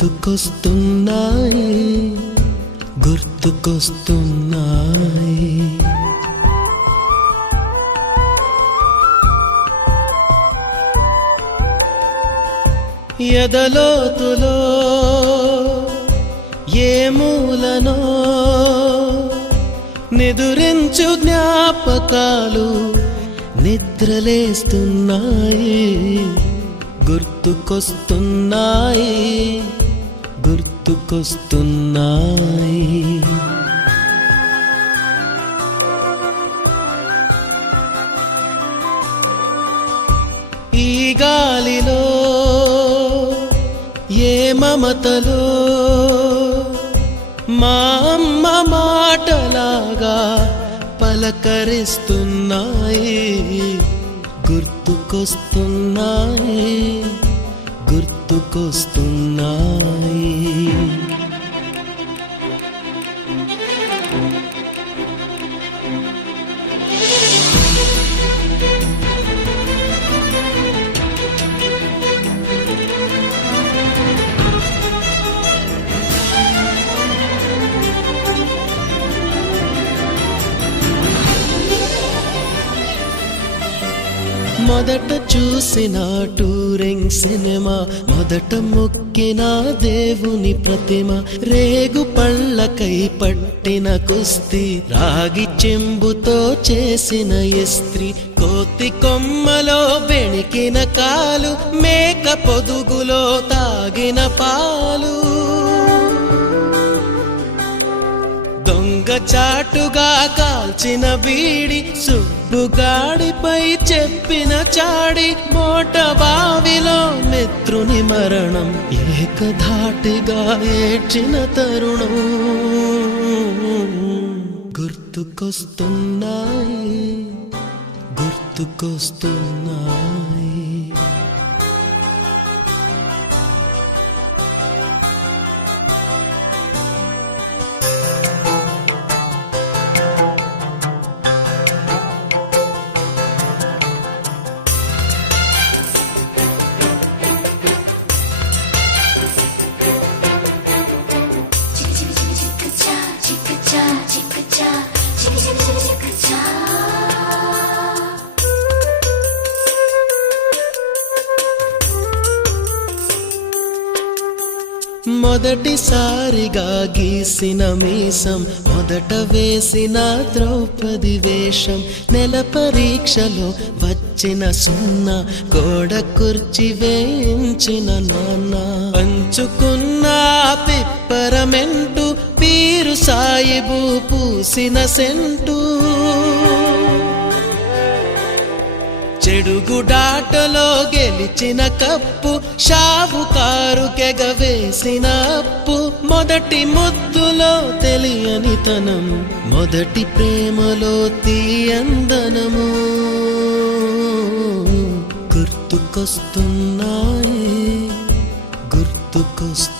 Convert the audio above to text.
గుర్తుకొస్తున్నాయి గుర్తుకొస్తున్నాయి ఎదలోతులో ఏ మూలనో నిదురించు జ్ఞాపకాలు నిద్రలేస్తున్నాయి గుర్తుకొస్తున్నాయి గుర్తుకొస్తున్నాయి ఈ గాలిలో ఏ మమతలో మా అమ్మ మాటలాగా పలకరిస్తున్నాయి గుర్తుకొస్తున్నాయి గుర్తుకొస్తున్నాయి మొదట చూసిన టూరింగ్ సినిమా మొదట మొక్కిన దేవుని ప్రతిమ రేగు పళ్ళకై పట్టిన కుస్తీ రాగి చెంబుతో చేసిన ఇస్త్రీ కోతి కొమ్మలో బెణికిన కాలు మేక పొదుగులో తాగిన పాలు దొంగ చాటుగా కాల్చిన బీడి సుబ్బుగాడిపై చెప్పిన చాడి మోట బావిలో మిత్రుని మరణం ఏకధాటిగా ఏడ్చిన తరుణం గుర్తుకొస్తున్నాయి గుర్తుకొస్తున్నాయి మొదటిసారిగా గీసిన మీసం మొదట వేసిన ద్రౌపది వేషం నెల పరీక్షలో వచ్చిన సున్నా గోడ కుర్చీ వేయించిన నాన్న పంచుకున్న పిప్పరమెంటు పీరు సాయిబు పూసిన సెంటు చెడుగుడాటలో గెలిచిన కప్పు షావుకారు కెగవేసిన అప్పు మొదటి ముద్దులో తెలియనితనం మొదటి ప్రేమలో తీయందనము గుర్తుకొస్తున్నాయి గుర్తుకొస్తున్నాయి